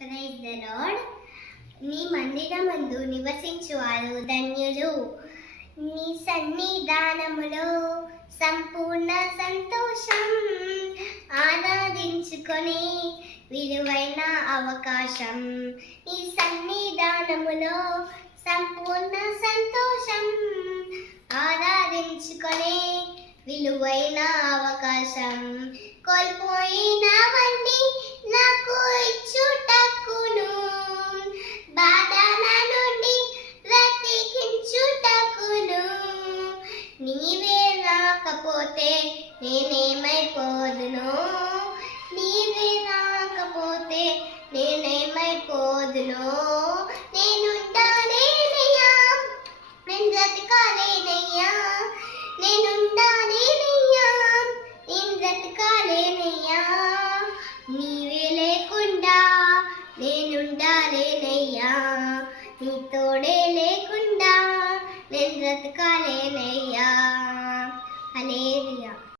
Praise the lord. నీ మందిరమందు నివసించువారు ధన్యులు. నీ సన్నిధానములో సంపూర్ణ సంతోషం. ఆరాధించుకొని విలువైన అవకాశం. నీ సన్నిధానములో సంపూర్ణ సంతోషం. ఆరాధించుకొని విలువైన అవకాశం. కోల్పోయినవన్నీ నాకు ఇచ్చుటకును, బాధల నుండి బ్రతికించుటకును. నీవే రాకపోతే నేనేమైపోదును, నీవే రాకపోతే నేనేమైపోదును. నేనుండాలేనయ్యా, నేను బ్రతకాలేనయ్యా, నేనుండాలేనయ్యా, నేను బ్రతకాలేనయ్యా. నీవే లేకుండా నేనుండాలేనయ్యా, నీ తోడే లేకుండా నేను బ్రతకాలేనయ్యా.